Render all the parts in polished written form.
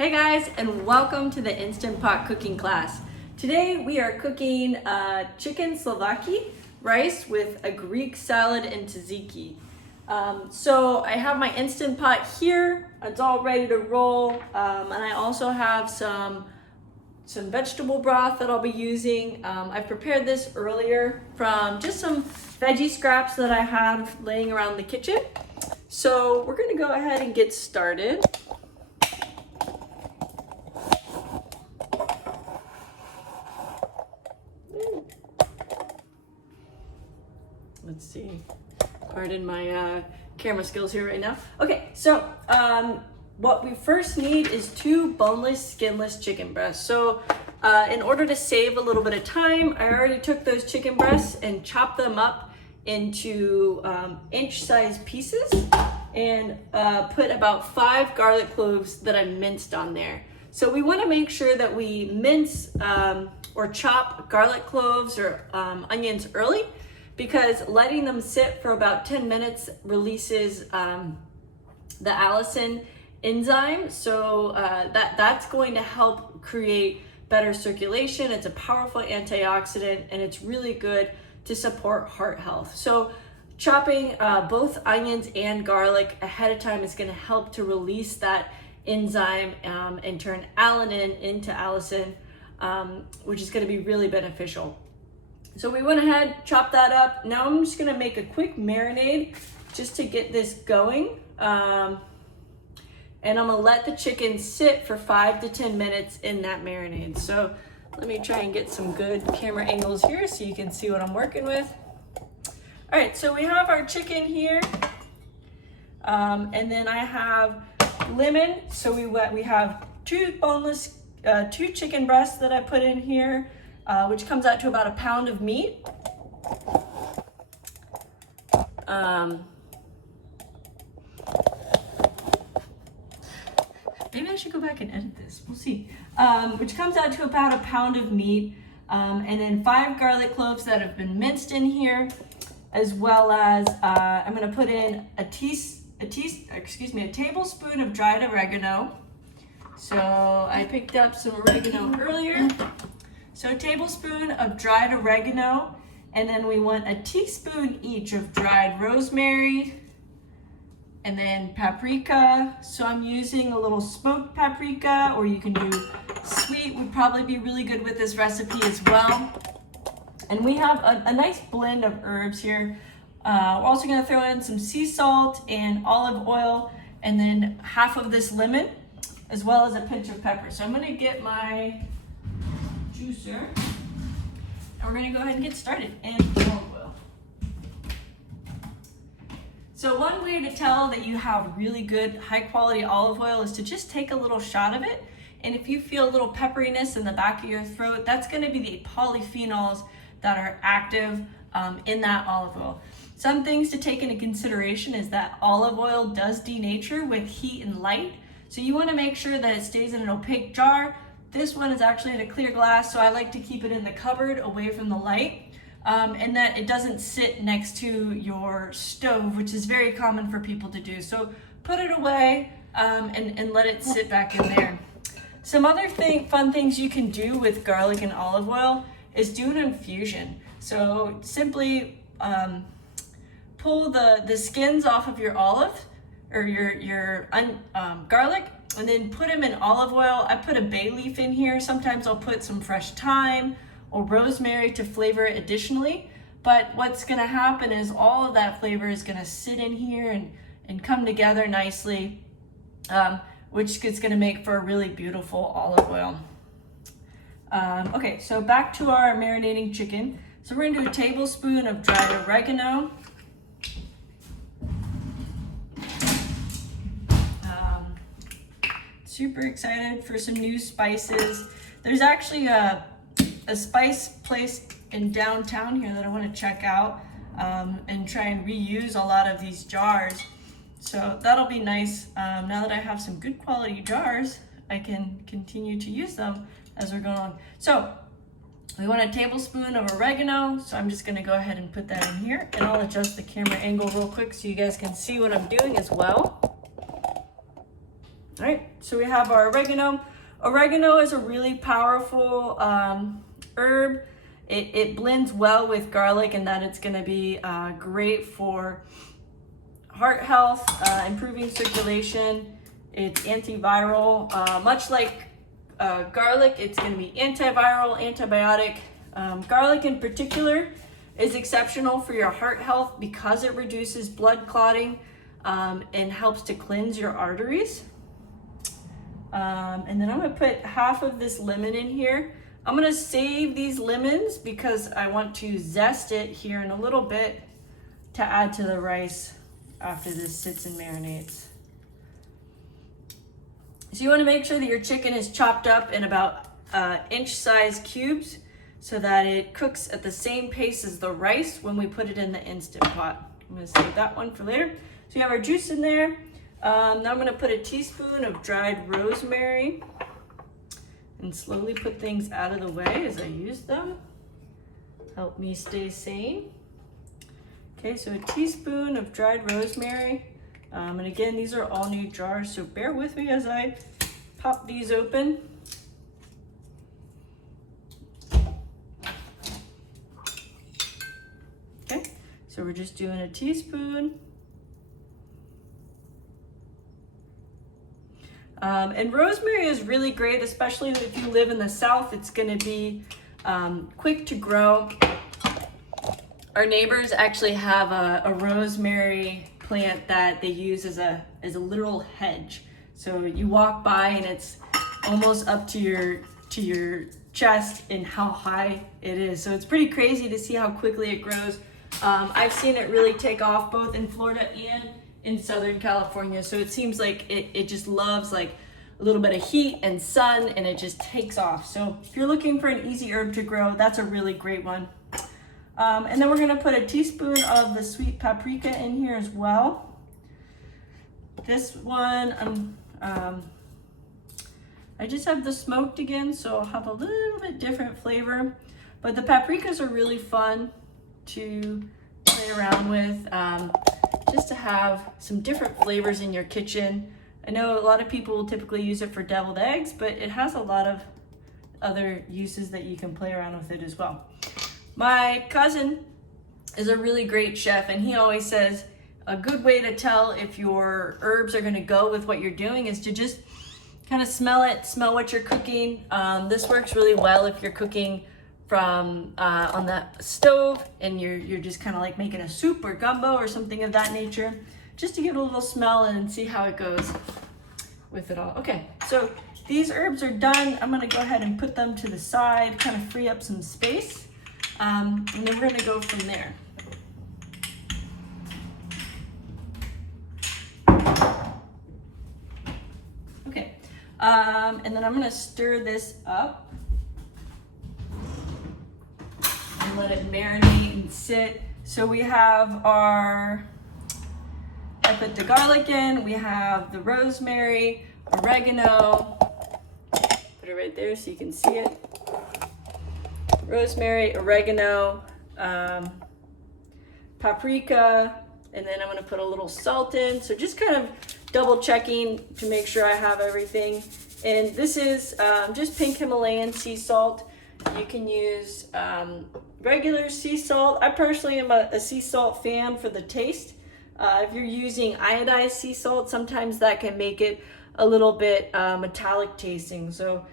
Hey guys, and welcome to the Instant Pot cooking class. Today we are cooking chicken soulvaki rice with a Greek salad and tzatziki. So I have my Instant Pot here. It's all ready to roll, and I also have some vegetable broth that I'll be using. I've prepared this earlier from just some veggie scraps that I have laying around the kitchen. So we're gonna go ahead and get started. Let's see, pardon my camera skills here right now. Okay, so what we first need is 2 boneless, skinless chicken breasts. So in order to save a little bit of time, I already took those chicken breasts and chopped them up into inch-sized pieces and put about 5 garlic cloves that I minced on there. So we want to make sure that we mince or chop garlic cloves or onions early, because letting them sit for about 10 minutes releases the allicin enzyme. So that's going to help create better circulation. It's a powerful antioxidant and it's really good to support heart health. So chopping both onions and garlic ahead of time is going to help to release that enzyme and turn alanine into allicin, which is going to be really beneficial. So we went ahead, chopped that up. Now I'm just going to make a quick marinade just to get this going. And I'm going to let the chicken sit for 5 to 10 minutes in that marinade. So let me try and get some good camera angles here so you can see what I'm working with. All right, so we have our chicken here. And then I have lemon. So we have 2 boneless, 2 chicken breasts that I put in here, which comes out to about a pound of meat. Maybe I should go back and edit this. We'll see. Which comes out to about a pound of meat, and then 5 garlic cloves that have been minced in here, as well as I'm going to put in a tablespoon of dried oregano. So I picked up some oregano earlier. So a tablespoon of dried oregano, and then we want a teaspoon each of dried rosemary, and then paprika. So I'm using a little smoked paprika, or you can do sweet, would probably be really good with this recipe as well. And we have a nice blend of herbs here. We're also gonna throw in some sea salt and olive oil, and then half of this lemon, as well as a pinch of pepper. So I'm gonna get my juicer, and we're gonna go ahead and get started. And olive oil. So one way to tell that you have really good high quality olive oil is to just take a little shot of it. And if you feel a little pepperiness in the back of your throat, that's gonna be the polyphenols that are active in that olive oil. Some things to take into consideration is that olive oil does denature with heat and light. So you wanna make sure that it stays in an opaque jar. This one is actually in a clear glass, so I like to keep it in the cupboard away from the light, and that it doesn't sit next to your stove, which is very common for people to do. So put it away and let it sit back in there. Some other fun things you can do with garlic and olive oil is do an infusion. So simply pull the skins off of your olive or your garlic, and then put them in olive oil. I put a bay leaf in here. Sometimes I'll put some fresh thyme or rosemary to flavor it additionally. But what's gonna happen is all of that flavor is gonna sit in here and come together nicely, which is gonna make for a really beautiful olive oil. Okay, so back to our marinating chicken. So we're gonna do a tablespoon of dried oregano. Super excited for some new spices. There's actually a spice place in downtown here that I want to check out and try and reuse a lot of these jars. So that'll be nice. Now that I have some good quality jars, I can continue to use them as we're going on. So we want a tablespoon of oregano. So I'm just gonna go ahead and put that in here, and I'll adjust the camera angle real quick so you guys can see what I'm doing as well. All right, so we have our oregano. Oregano is a really powerful herb. It blends well with garlic in that it's gonna be great for heart health, improving circulation. It's antiviral, much like garlic, it's gonna be antiviral, antibiotic. Garlic in particular is exceptional for your heart health because it reduces blood clotting and helps to cleanse your arteries. And then I'm gonna put half of this lemon in here. I'm gonna save these lemons because I want to zest it here in a little bit to add to the rice after this sits and marinates. So you wanna make sure that your chicken is chopped up in about inch-sized cubes so that it cooks at the same pace as the rice when we put it in the Instant Pot. I'm gonna save that one for later. So you have our juice in there. Now I'm gonna put a teaspoon of dried rosemary and slowly put things out of the way as I use them. Help me stay sane. Okay, so a teaspoon of dried rosemary. And again, these are all new jars, so bear with me as I pop these open. Okay, so we're just doing a teaspoon. And rosemary is really great, especially if you live in the South. It's gonna be quick to grow. Our neighbors actually have a rosemary plant that they use as a literal hedge. So you walk by and it's almost up to your chest in how high it is. So it's pretty crazy to see how quickly it grows. I've seen it really take off both in Florida and in Southern California. So it seems like it just loves like a little bit of heat and sun, and it just takes off. So if you're looking for an easy herb to grow, that's a really great one. And then we're gonna put a teaspoon of the sweet paprika in here as well. This one, I just have the smoked again, so I'll have a little bit different flavor. But the paprikas are really fun to play around with, just to have some different flavors in your kitchen. I know a lot of people will typically use it for deviled eggs, but it has a lot of other uses that you can play around with it as well. My cousin is a really great chef, and he always says a good way to tell if your herbs are gonna go with what you're doing is to just kind of smell it, smell what you're cooking. This works really well if you're cooking from on the stove and you're just kind of like making a soup or gumbo or something of that nature, just to give it a little smell and see how it goes with it all. Okay, so these herbs are done. I'm gonna go ahead and put them to the side, kind of free up some space. And then we're gonna go from there. Okay, and then I'm gonna stir this up and let it marinate and sit. So we have I put the garlic in, we have the rosemary, oregano, put it right there so you can see it. Rosemary, oregano, paprika, and then I'm gonna put a little salt in. So just kind of double checking to make sure I have everything. And this is just pink Himalayan sea salt. You can use regular sea salt. I personally am a sea salt fan for the taste. If you're using iodized sea salt, sometimes that can make it a little bit metallic tasting. So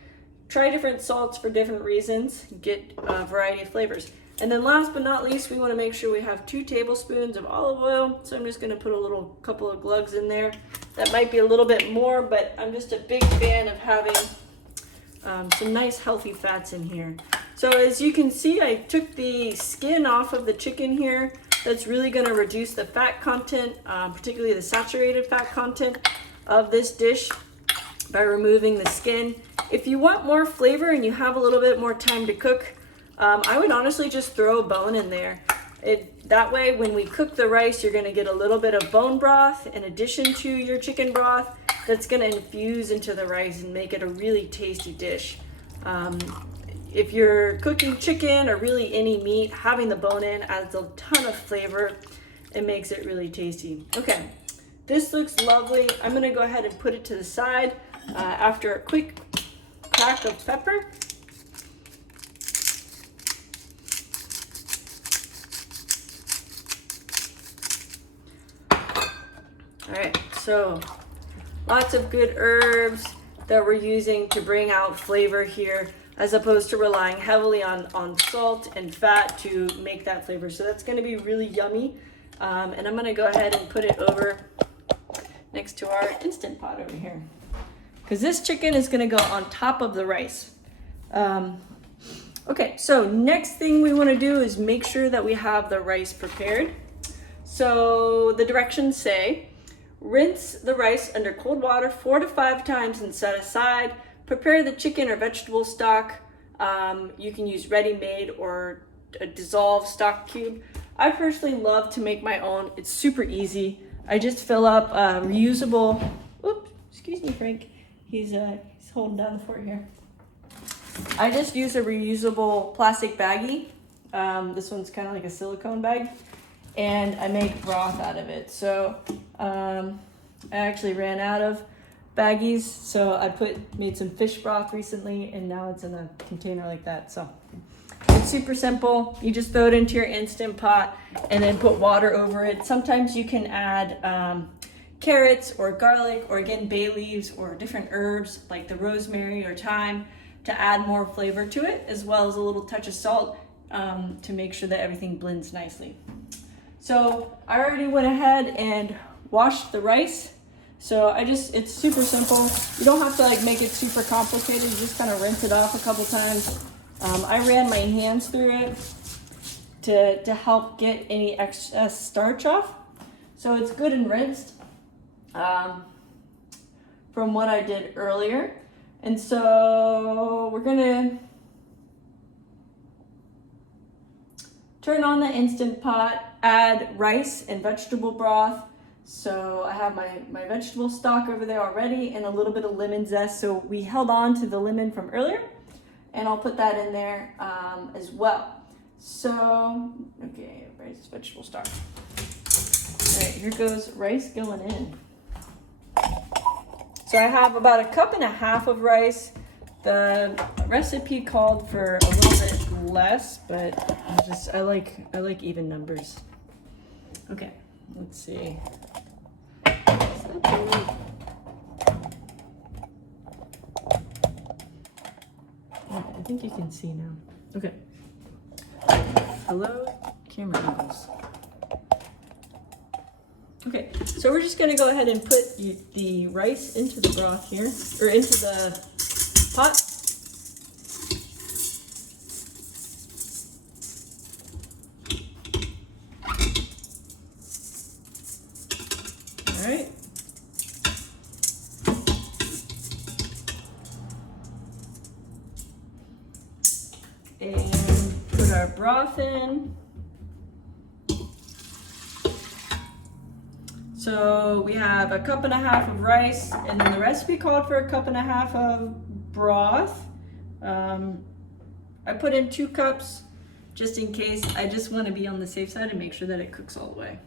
try different salts for different reasons, get a variety of flavors. And then last but not least, we want to make sure we have 2 tablespoons of olive oil. So I'm just going to put a couple of glugs in there. That might be a little bit more, but I'm just a big fan of having some nice healthy fats in here. So as you can see, I took the skin off of the chicken here. That's really going to reduce the fat content, particularly the saturated fat content of this dish by removing the skin. If you want more flavor and you have a little bit more time to cook, I would honestly just throw a bone in there. That way, when we cook the rice, you're gonna get a little bit of bone broth in addition to your chicken broth that's gonna infuse into the rice and make it a really tasty dish. If you're cooking chicken or really any meat, having the bone in adds a ton of flavor and makes it really tasty. Okay, this looks lovely. I'm gonna go ahead and put it to the side after a quick crack of pepper. All right, so lots of good herbs that we're using to bring out flavor here, as opposed to relying heavily on salt and fat to make that flavor. So that's gonna be really yummy. And I'm gonna go ahead and put it over next to our Instant Pot over here, because this chicken is gonna go on top of the rice. Okay, so next thing we wanna do is make sure that we have the rice prepared. So the directions say, rinse the rice under cold water 4 to 5 times and set aside. Prepare the chicken or vegetable stock. You can use ready-made or a dissolved stock cube. I personally love to make my own. It's super easy. I just fill up reusable, oops, excuse me, Frank. He's holding down the fort here. I just use a reusable plastic baggie. This one's kind of like a silicone bag, and I make broth out of it. So I actually ran out of baggies, so I made some fish broth recently, and now it's in a container like that. So it's super simple. You just throw it into your Instant Pot and then put water over it. Sometimes you can add carrots or garlic, or again bay leaves, or different herbs like the rosemary or thyme to add more flavor to it, as well as a little touch of salt to make sure that everything blends nicely. So I already went ahead and washed the rice. So it's super simple. You don't have to like make it super complicated. You just kind of rinse it off a couple times. I ran my hands through it to help get any excess starch off. So it's good and rinsed from what I did earlier. And so we're gonna turn on the Instant Pot, add rice and vegetable broth. So I have my vegetable stock over there already, and a little bit of lemon zest. So we held on to the lemon from earlier, and I'll put that in there as well. So, okay, rice, vegetable stock. All right, here goes rice going in. So I have about 1.5 cups of rice. The recipe called for a little bit less, but I like even numbers. Okay, let's see. I think you can see now. Okay. Hello, camera angles. Okay, so we're just gonna go ahead and put the rice into the broth here, or into the pot. All right. And put our broth in. So we have 1.5 cups of rice, and then the recipe called for 1.5 cups of broth. I put in 2 cups just in case. I just want to be on the safe side and make sure that it cooks all the way.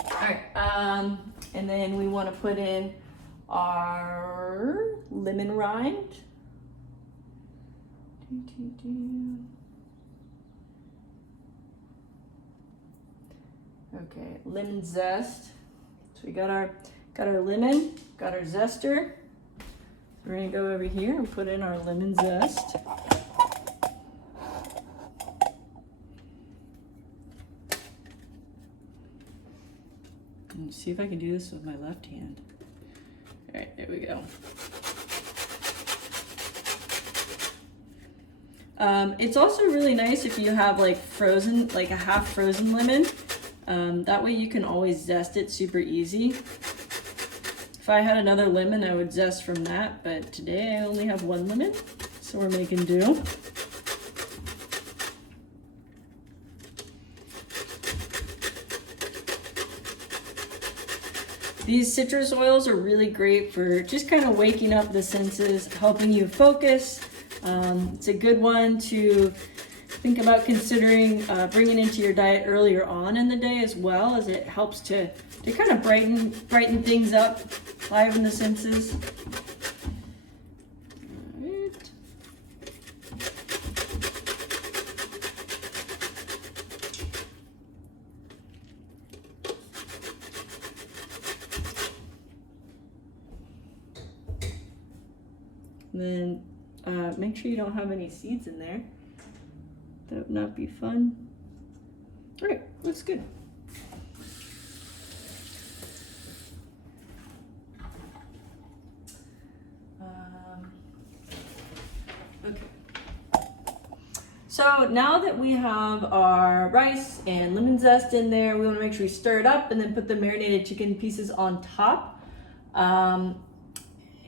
All right, and then we want to put in our lemon rind. Okay, lemon zest. So we got our lemon, got our zester. We're gonna go over here and put in our lemon zest. Let's see if I can do this with my left hand. All right, there we go. It's also really nice if you have like frozen, like a half frozen lemon. That way you can always zest it super easy. If I had another lemon, I would zest from that, but today I only have 1 lemon, so we're making do. These citrus oils are really great for just kind of waking up the senses, helping you focus. It's a good one to think about considering bringing into your diet earlier on in the day as well, as it helps to kind of brighten things up, liven the senses. Then make sure you don't have any seeds in there. That would not be fun. All right, looks good. Okay. So now that we have our rice and lemon zest in there, we want to make sure we stir it up and then put the marinated chicken pieces on top.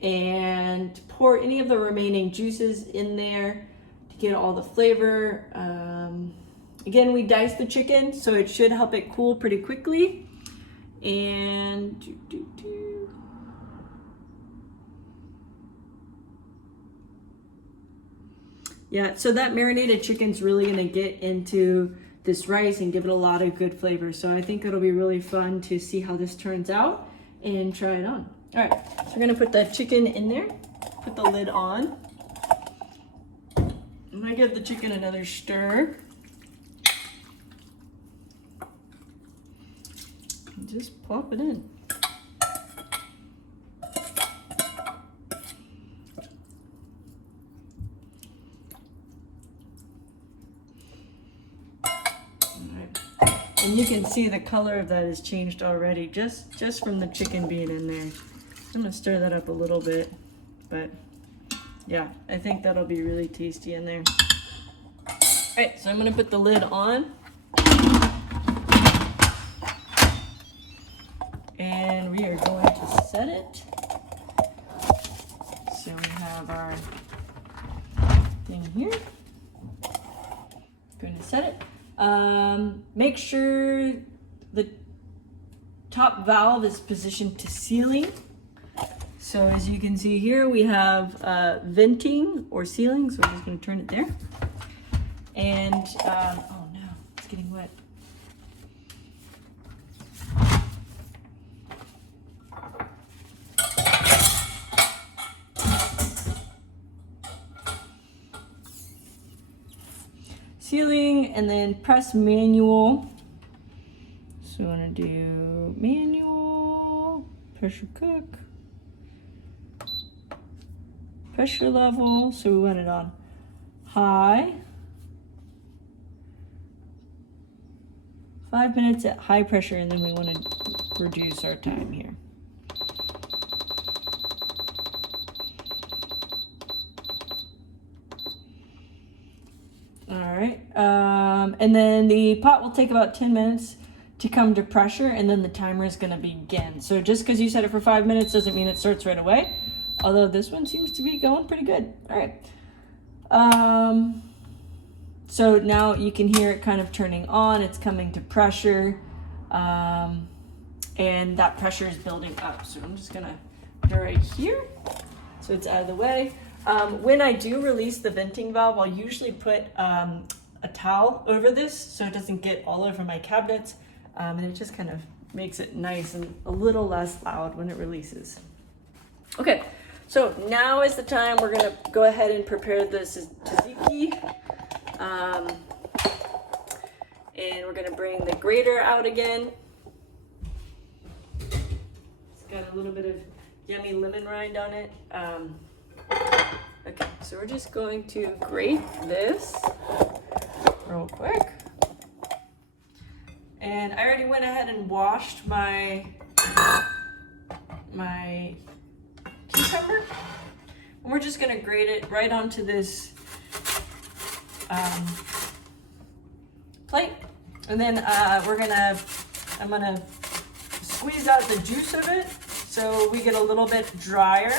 And pour any of the remaining juices in there to get all the flavor. Again, we diced the chicken, so it should help it cool pretty quickly. And yeah, so that marinated chicken's really gonna get into this rice and give it a lot of good flavor. So I think it'll be really fun to see how this turns out and try it on. All right, so we're gonna put the chicken in there, put the lid on. I'm gonna give the chicken another stir. And just plop it in. And you can see the color of that has changed already just from the chicken being in there. I'm gonna stir that up a little bit, but yeah, I think that'll be really tasty in there. All right, so I'm gonna put the lid on. And we are going to set it. So we have our thing here. Going to set it. Make sure the top valve is positioned to sealing. So as you can see here, we have venting or sealing. So I'm just going to turn it there. And, oh no, it's getting wet. Sealing and then press manual. So we want to do manual, pressure cook, pressure level. So we want it on high. 5 minutes at high pressure, and then we want to reduce our time here. All right, and then the pot will take about 10 minutes to come to pressure, and then the timer is going to begin. So just because you set it for 5 minutes doesn't mean it starts right away, although this one seems to be going pretty good. All right. So now you can hear it kind of turning on. It's coming to pressure, and that pressure is building up. So I'm just going to put it right here so it's out of the way. When I do release the venting valve, I'll usually put a towel over this so it doesn't get all over my cabinets, and it just kind of makes it nice and a little less loud when it releases. Okay, so now is the time we're going to go ahead and prepare this tzatziki. And we're going to bring the grater out again. It's got a little bit of yummy lemon rind on it. Okay, so we're just going to grate this real quick. And I already went ahead and washed my cucumber. And we're just going to grate it right onto this plate, and then I'm gonna squeeze out the juice of it so we get a little bit drier.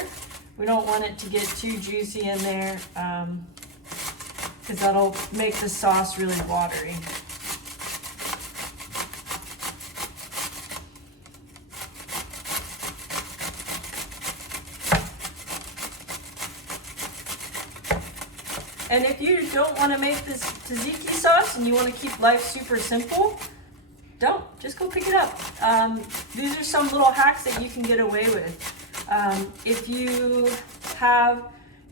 We don't want it to get too juicy in there, because that'll make the sauce really watery. And if you don't want to make this tzatziki sauce and you want to keep life super simple, just go pick it up. These are some little hacks that you can get away with. If you have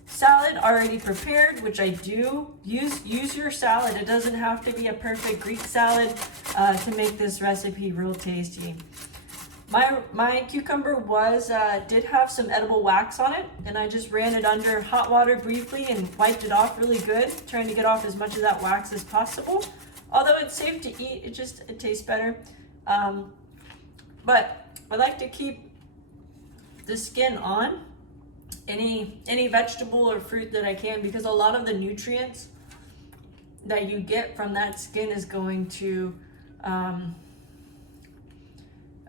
salad already prepared, which I do, use your salad. It doesn't have to be a perfect Greek salad to make this recipe real tasty. My cucumber did have some edible wax on it, and I just ran it under hot water briefly and wiped it off really good, trying to get off as much of that wax as possible. Although it's safe to eat, it tastes better. But I like to keep the skin on any vegetable or fruit that I can, because a lot of the nutrients that you get from that skin is going to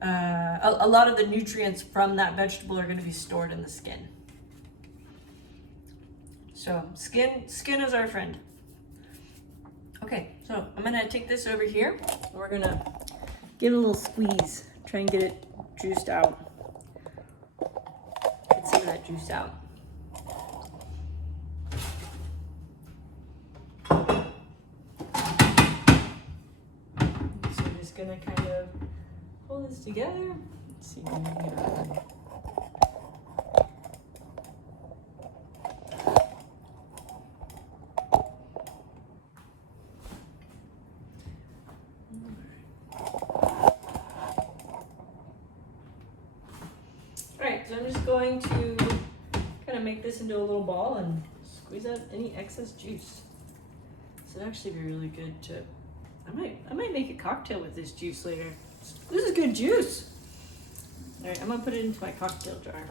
a lot of the nutrients from that vegetable are going to be stored in the skin. So skin is our friend. Okay, so I'm gonna take this over here. We're gonna give it a little squeeze, try and get it juiced out. Get some of that juice out. So I'm just gonna kind of pull this together. Let's see. Alright, so I'm just going to kind of make this into a little ball and squeeze out any excess juice. This would actually be really good to, I might make a cocktail with this juice later. This is good juice. Alright, I'm gonna put it into my cocktail jar.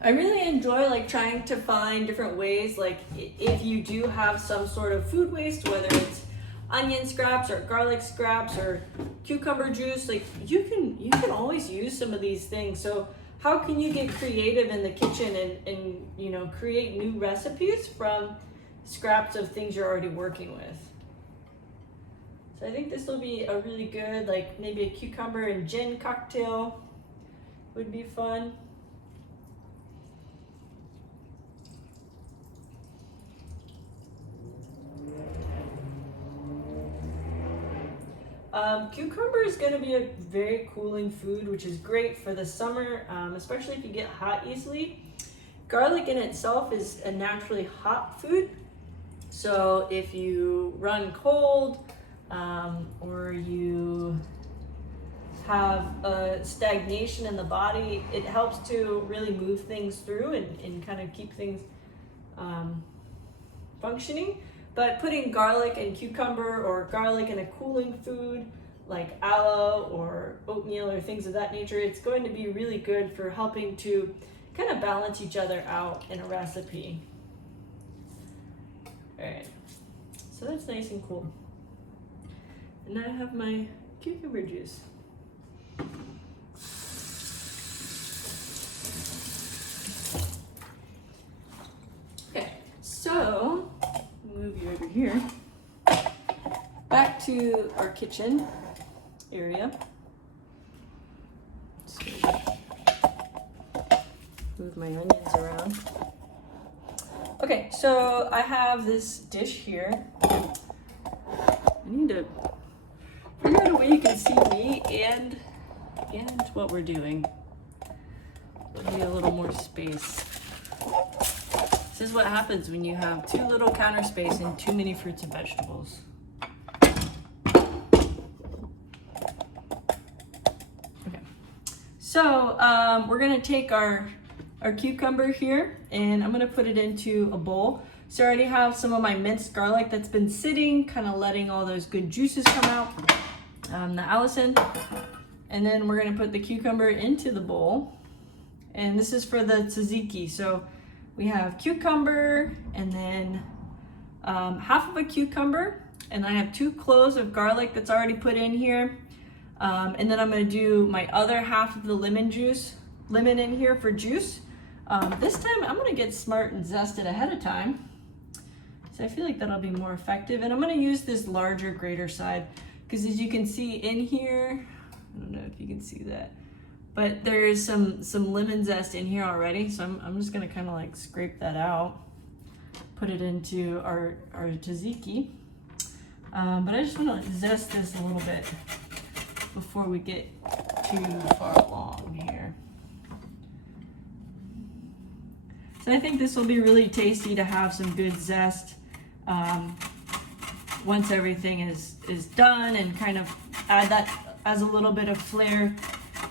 I really enjoy like trying to find different ways, like if you do have some sort of food waste, whether it's onion scraps or garlic scraps or cucumber juice, like you can always use some of these things. So how can you get creative in the kitchen and you know, create new recipes from scraps of things you're already working with? So I think this will be a really good, like maybe a cucumber and gin cocktail would be fun. Cucumber is going to be a very cooling food, which is great for the summer, especially if you get hot easily. Garlic in itself is a naturally hot food, so if you run cold or you have a stagnation in the body, it helps to really move things through and kind of keep things functioning. But putting garlic and cucumber or garlic in a cooling food like aloe or oatmeal or things of that nature, it's going to be really good for helping to kind of balance each other out in a recipe. All right, so that's nice and cool. And now I have my cucumber juice. Okay, so move you over here. Back to our kitchen area. So move my onions around. Okay, so I have this dish here. I need to figure out a way you can see me and what we're doing. Give me a little more space. This is what happens when you have too little counter space and too many fruits and vegetables. Okay, so we're gonna take our cucumber here and I'm gonna put it into a bowl. So I already have some of my minced garlic that's been sitting, kind of letting all those good juices come out, the allicin. And then we're gonna put the cucumber into the bowl. And this is for the tzatziki. So we have cucumber and then half of a cucumber, and I have 2 cloves of garlic that's already put in here. And then I'm gonna do my other half of the lemon in here for juice. This time I'm gonna get smart and zest it ahead of time. So I feel like that'll be more effective. And I'm gonna use this larger grater side because as you can see in here, I don't know if you can see that, but there's some lemon zest in here already, so I'm just gonna kind of like scrape that out, put it into our tzatziki. But I just want to zest this a little bit before we get too far along here. So I think this will be really tasty to have some good zest once everything is done, and kind of add that as a little bit of flair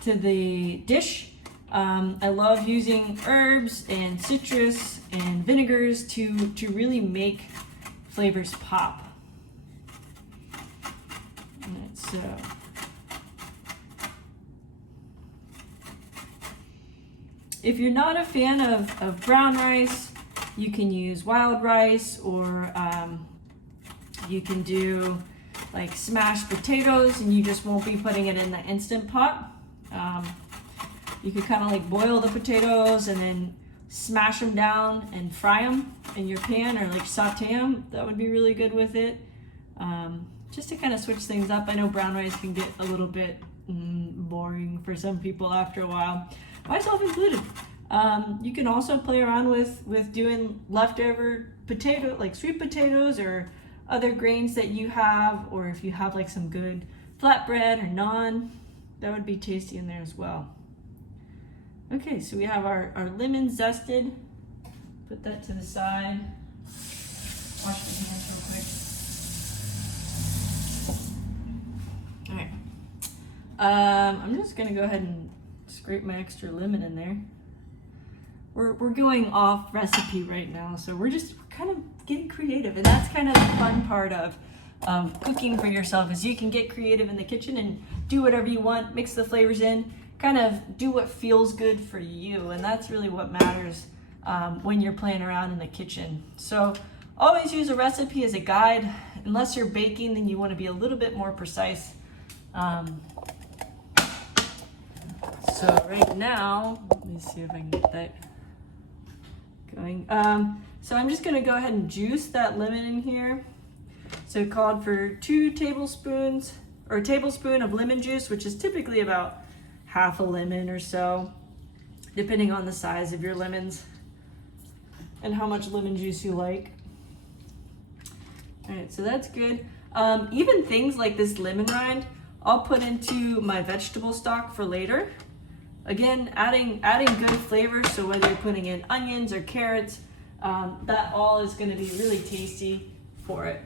to the dish. I love using herbs and citrus and vinegars to really make flavors pop. Alright, so if you're not a fan of brown rice, you can use wild rice, or you can do like smashed potatoes, and you just won't be putting it in the Instant Pot. You could kind of like boil the potatoes and then smash them down and fry them in your pan, or like saute them. That would be really good with it. Just to kind of switch things up. I know brown rice can get a little bit boring for some people after a while, myself included. You can also play around with doing leftover potato, like sweet potatoes or other grains that you have, or if you have like some good flatbread or naan, that would be tasty in there as well. Okay, so we have our lemon zested. Put that to the side. Wash my hands real quick. All right. I'm just gonna go ahead and scrape my extra lemon in there. We're going off recipe right now, so we're kind of getting creative, and that's kind of the fun part of cooking for yourself, is you can get creative in the kitchen and do whatever you want, mix the flavors in, kind of do what feels good for you, and that's really what matters when you're playing around in the kitchen. So always use a recipe as a guide. Unless you're baking, then you want to be a little bit more precise. So right now, let me see if I can get that going. So I'm just going to go ahead and juice that lemon in here. So it called for 2 tablespoons, or a tablespoon of lemon juice, which is typically about half a lemon or so, depending on the size of your lemons and how much lemon juice you like. All right, so that's good. Even things like this lemon rind, I'll put into my vegetable stock for later. Again, adding good flavor, so whether you're putting in onions or carrots, that all is going to be really tasty for it.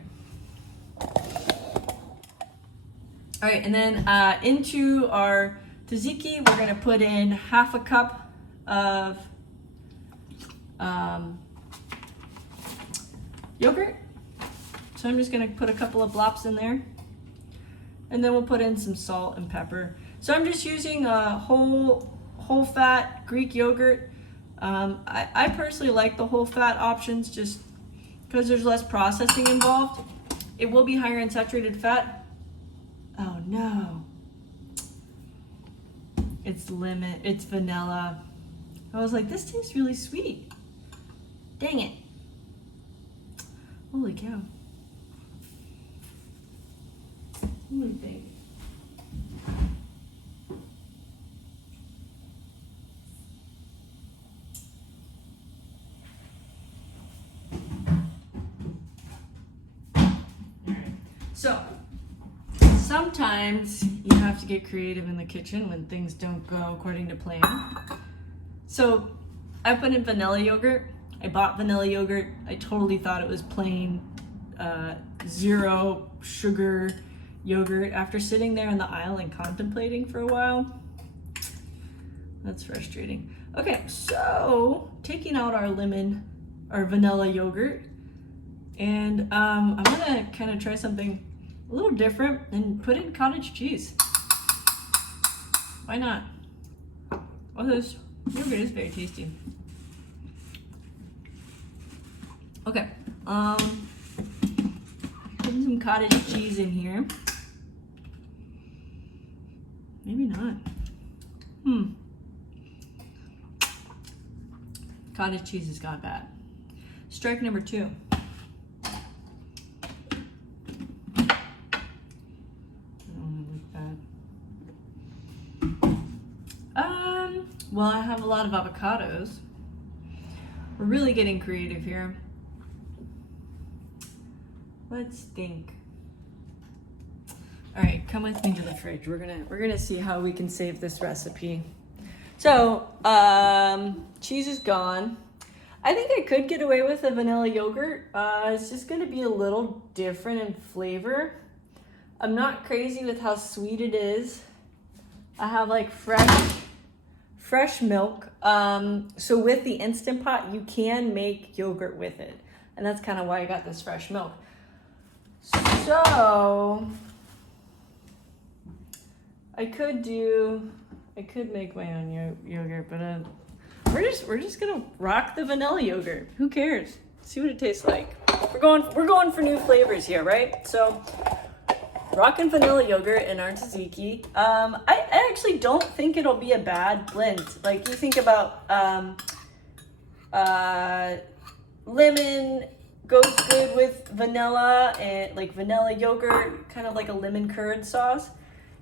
All right, and then into our tzatziki, we're going to put in half a cup of yogurt. So I'm just going to put a couple of blops in there, and then we'll put in some salt and pepper. So I'm just using a whole fat Greek yogurt. I personally like the whole fat options just because there's less processing involved. It will be higher in saturated fat. Oh no. It's lemon, it's vanilla. I was like, this tastes really sweet. Dang it. Holy cow. What do you think? So, sometimes you have to get creative in the kitchen when things don't go according to plan. So, I put in vanilla yogurt. I bought vanilla yogurt. I totally thought it was plain, zero sugar yogurt. After sitting there in the aisle and contemplating for a while, that's frustrating. Okay, so taking out our vanilla yogurt, and I'm gonna kind of try something a little different and put in cottage cheese. Why not? Oh, this yogurt is very tasty. Okay, putting some cottage cheese in here. Maybe not. Cottage cheese has got bad. Strike number 2. Well, I have a lot of avocados. We're really getting creative here. Let's think. All right, come with me to the fridge. We're gonna see how we can save this recipe. So, cheese is gone. I think I could get away with a vanilla yogurt. It's just gonna be a little different in flavor. I'm not crazy with how sweet it is. I have like fresh milk. So with the Instant Pot, you can make yogurt with it. And that's kind of why I got this fresh milk. So I could make my own yogurt, but we're just gonna rock the vanilla yogurt. Who cares? See what it tastes like. We're going for new flavors here, right? So rockin' vanilla yogurt in our tzatziki. I actually don't think it'll be a bad blend. Like you think about lemon goes good with vanilla and like vanilla yogurt, kind of like a lemon curd sauce.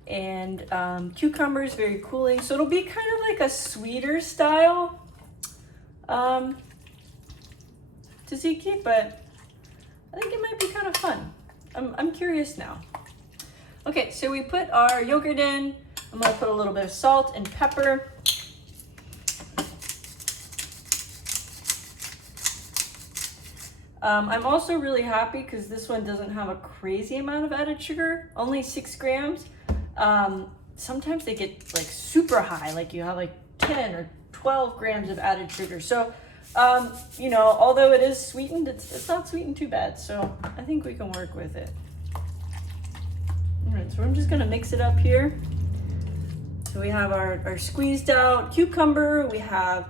And cucumber is very cooling, so it'll be kind of like a sweeter style tzatziki, but I think it might be kind of fun. I'm curious now. Okay, so we put our yogurt in. I'm gonna put a little bit of salt and pepper. I'm also really happy because this one doesn't have a crazy amount of added sugar, only 6 grams. Sometimes they get like super high, like you have like 10 or 12 grams of added sugar. So, you know, although it is sweetened, it's not sweetened too bad. So I think we can work with it. All right, so I'm just gonna mix it up here. So we have our squeezed out cucumber. We have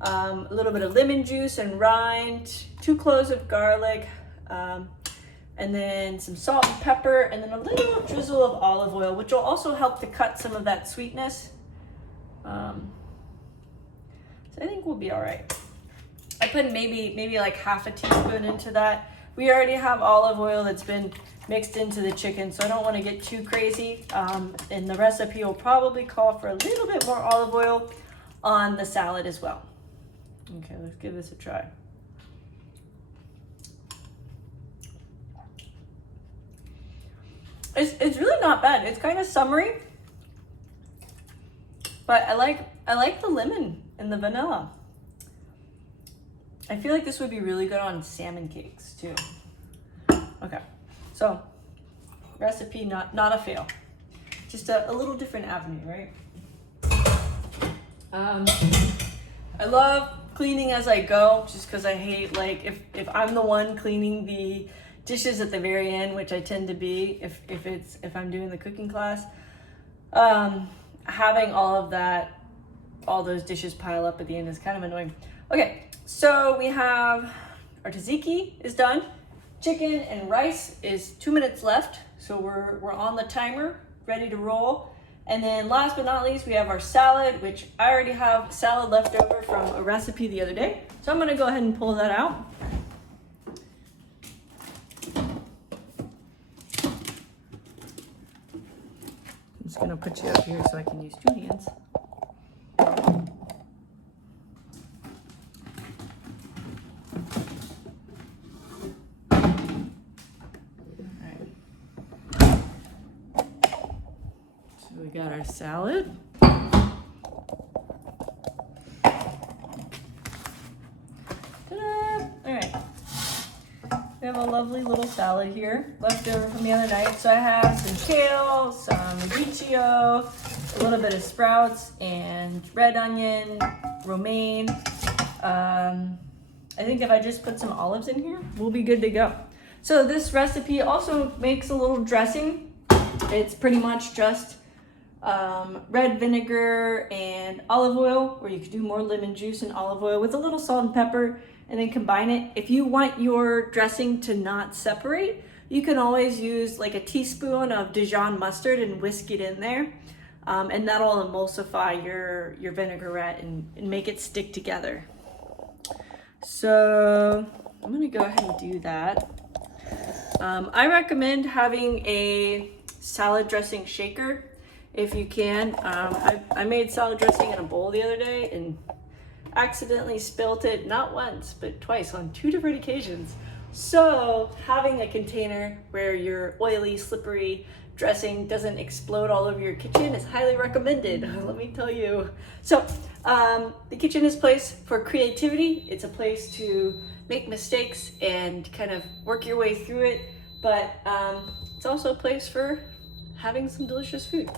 a little bit of lemon juice and rind, 2 cloves of garlic, and then some salt and pepper, and then a little drizzle of olive oil, which will also help to cut some of that sweetness. So I think we'll be all right. I put maybe like half a teaspoon into that. We already have olive oil that's been mixed into the chicken, so I don't want to get too crazy. And the recipe will probably call for a little bit more olive oil on the salad as well. Okay, let's give this a try. It's really not bad. It's kind of summery, but I like the lemon and the vanilla. I feel like this would be really good on salmon cakes too. Okay, so recipe not a fail. Just a little different avenue, right? I love cleaning as I go, just because I hate like if I'm the one cleaning the dishes at the very end, which I tend to be if I'm doing the cooking class, having all those dishes pile up at the end is kind of annoying. Okay, so we have our tzatziki is done. Chicken and rice is 2 minutes left, so we're on the timer, ready to roll. And then last but not least, we have our salad, which I already have salad left over from a recipe the other day. So I'm gonna go ahead and pull that out. I'm just gonna put you up here so I can use 2 hands. We got our salad. Ta-da! All right. We have a lovely little salad here left over from the other night. So I have some kale, some radicchio, a little bit of sprouts, and red onion, romaine. I think if I just put some olives in here, we'll be good to go. So this recipe also makes a little dressing. It's pretty much just red vinegar and olive oil, or you could do more lemon juice and olive oil with a little salt and pepper, and then combine it. If you want your dressing to not separate, you can always use like a teaspoon of Dijon mustard and whisk it in there, and that'll emulsify your vinaigrette and make it stick together. So I'm gonna go ahead and do that. I recommend having a salad dressing shaker. if you can. I made salad dressing in a bowl the other day and accidentally spilt it not once but twice on 2 different occasions. So having a container where your oily, slippery dressing doesn't explode all over your kitchen is highly recommended, let me tell you. So the kitchen is a place for creativity. It's a place to make mistakes and kind of work your way through it, but it's also a place for having some delicious food.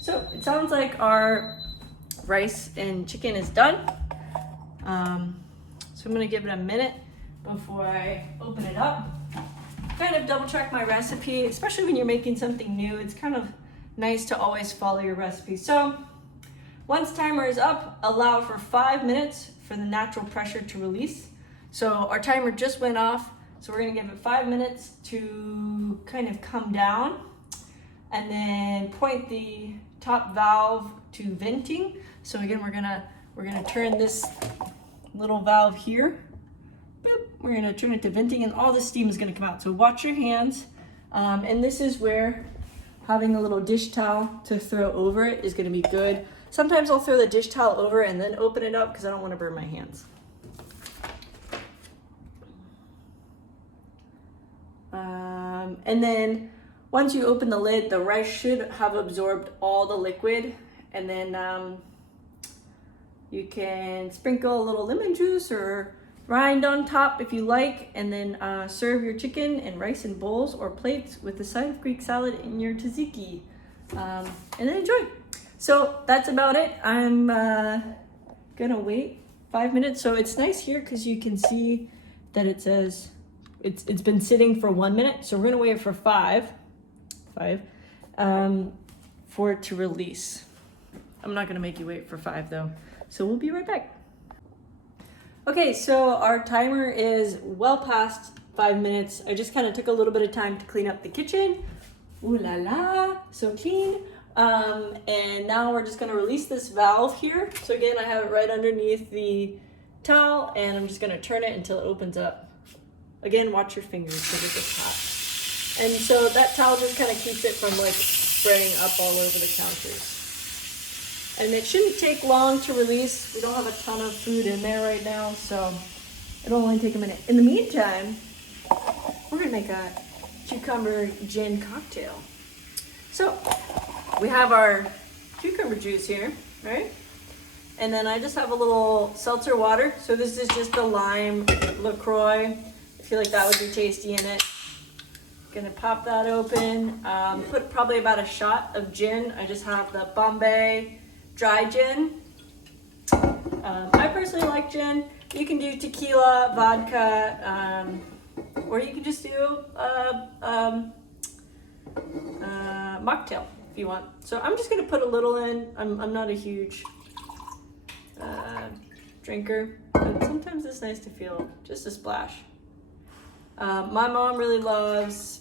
So it sounds like our rice and chicken is done. So I'm gonna give it a minute before I open it up. Kind of double check my recipe, especially when you're making something new. It's kind of nice to always follow your recipe. So once timer is up, allow for 5 minutes for the natural pressure to release. So our timer just went off, so we're gonna give it 5 minutes to kind of come down, and then point the top valve to venting. So again, we're gonna turn this little valve here. Boop. We're gonna turn it to venting, and all the steam is gonna come out. So watch your hands. And this is where having a little dish towel to throw over it is gonna be good. Sometimes I'll throw the dish towel over and then open it up because I don't wanna burn my hands. And then once you open the lid, the rice should have absorbed all the liquid, and then you can sprinkle a little lemon juice or rind on top if you like, and then serve your chicken and rice in bowls or plates with a side of Greek salad in your tzatziki, and then enjoy. So that's about it. I'm gonna wait 5 minutes. So it's nice here because you can see that it says it's been sitting for 1 minute. So we're gonna wait for five for it to release. I'm not gonna make you wait for 5 though. So we'll be right back. Okay, so our timer is well past 5 minutes. I just kind of took a little bit of time to clean up the kitchen. Ooh la la, so clean. And now we're just gonna release this valve here. So again, I have it right underneath the towel, and I'm just gonna turn it until it opens up. Again, watch your fingers because it gets hot. And so that towel just kind of keeps it from like spraying up all over the counters. And it shouldn't take long to release. We don't have a ton of food in there right now, so it'll only take a minute. In the meantime, we're gonna make a cucumber gin cocktail. So we have our cucumber juice here, right? And then I just have a little seltzer water. So this is just the lime LaCroix. I feel like that would be tasty in it. Gonna pop that open. Put probably about a shot of gin. I just have the Bombay dry gin. I personally like gin. You can do tequila, vodka, or you can just do mocktail if you want. So I'm just gonna put a little in. I'm not a huge drinker, but sometimes it's nice to feel just a splash. My mom really loves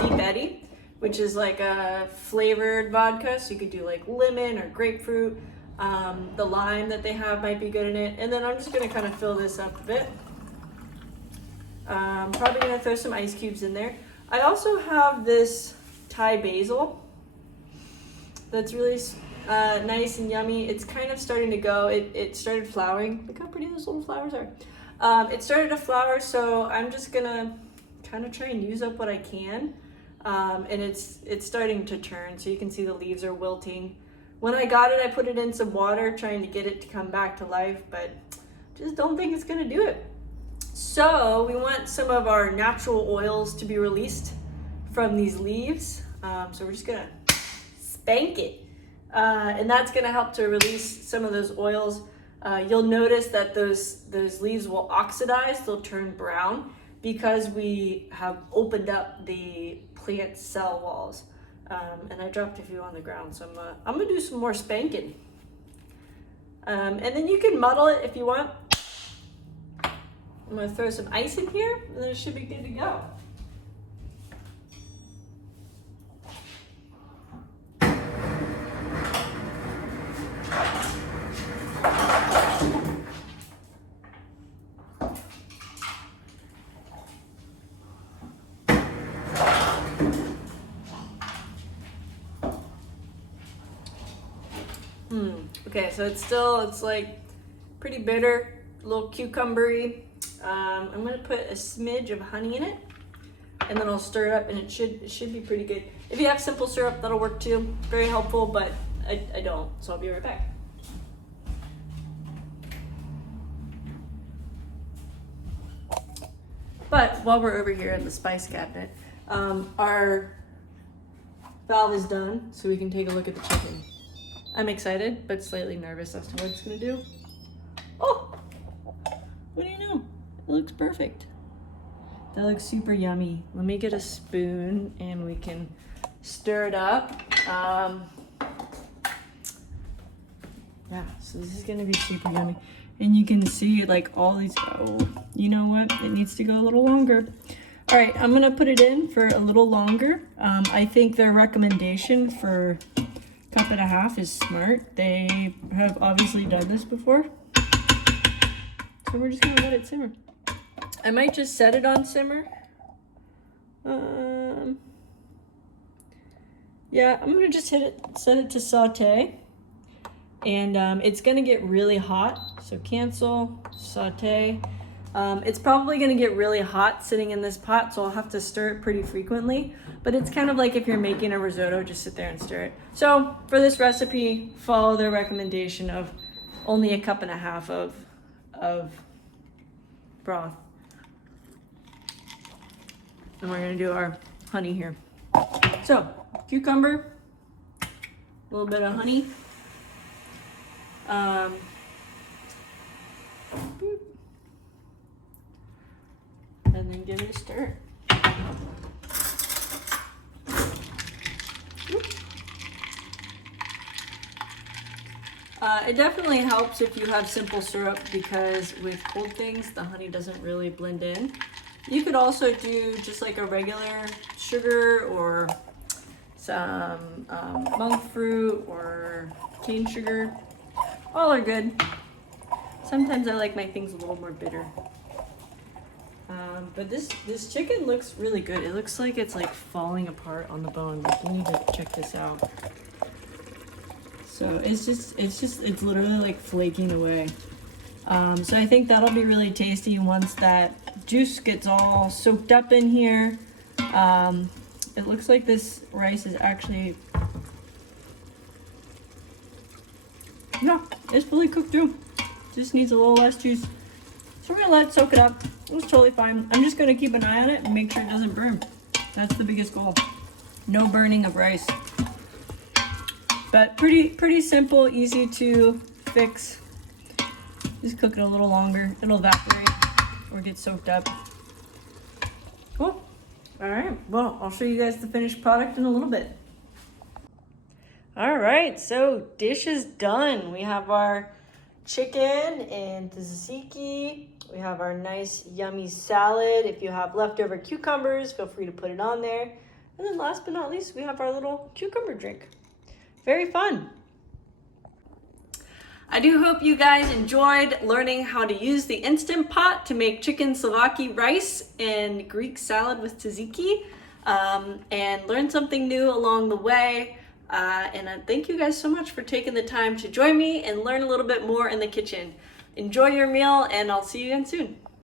Deep Eddy, which is like a flavored vodka. So you could do like lemon or grapefruit. The lime that they have might be good in it. And then I'm just gonna kind of fill this up a bit. Probably gonna throw some ice cubes in there. I also have this Thai basil that's really nice and yummy. It's kind of starting to go. It started flowering. Look how pretty those little flowers are. It started to flower, so I'm just gonna kind of try and use up what I can. And it's starting to turn, so you can see the leaves are wilting. When I got it, I put it in some water, trying to get it to come back to life, but just don't think it's gonna do it. So we want some of our natural oils to be released from these leaves. So we're just gonna spank it. And that's gonna help to release some of those oils. You'll notice that those leaves will oxidize, they'll turn brown because we have opened up the plant cell walls. And I dropped a few on the ground, so I'm gonna do some more spanking. And then you can muddle it if you want. I'm gonna throw some ice in here, and then it should be good to go. Okay, so it's like pretty bitter, a little cucumbery. I'm gonna put a smidge of honey in it, and then I'll stir it up, and it should be pretty good. If you have simple syrup, that'll work too. Very helpful, but I don't, so I'll be right back. But while we're over here in the spice cabinet, our valve is done, so we can take a look at the chicken. I'm excited, but slightly nervous as to what it's gonna do. Oh, what do you know? It looks perfect. That looks super yummy. Let me get a spoon and we can stir it up. Yeah, so this is gonna be super yummy. And you can see like all these, oh, you know what? It needs to go a little longer. All right, I'm gonna put it in for a little longer. I think their recommendation for 1.5 cups is smart. They have obviously done this before. So we're just gonna let it simmer. I might just set it on simmer. Yeah, I'm gonna just set it to saute. And it's gonna get really hot, so cancel, saute. It's probably gonna get really hot sitting in this pot, so I'll have to stir it pretty frequently, but it's kind of like if you're making a risotto, just sit there and stir it. So for this recipe, follow their recommendation of only 1.5 cups of broth. And we're gonna do our honey here. So, cucumber, a little bit of honey. And then give it a stir. It definitely helps if you have simple syrup, because with cold things, the honey doesn't really blend in. You could also do just like a regular sugar or some monk fruit or cane sugar. All are good. Sometimes I like my things a little more bitter. But this chicken looks really good. It looks like it's like falling apart on the bone. Like, you need to check this out. So it's literally like flaking away. So I think that'll be really tasty once that juice gets all soaked up in here. It looks like this rice is actually, no, it's fully cooked through. Just needs a little less juice. So we're gonna let it soak it up. It's totally fine. I'm just gonna keep an eye on it and make sure it doesn't burn. That's the biggest goal. No burning of rice. But pretty simple, easy to fix. Just cook it a little longer. It'll evaporate or get soaked up. Cool. All right, well, I'll show you guys the finished product in a little bit. All right, so dish is done. We have our chicken and tzatziki. We have our nice yummy salad. If you have leftover cucumbers, feel free to put it on there. And then last but not least, we have our little cucumber drink. Very fun. I do hope you guys enjoyed learning how to use the Instant Pot to make chicken soulvaki rice and Greek salad with tzatziki, and learn something new along the way. And thank you guys so much for taking the time to join me and learn a little bit more in the kitchen. Enjoy your meal, and I'll see you again soon.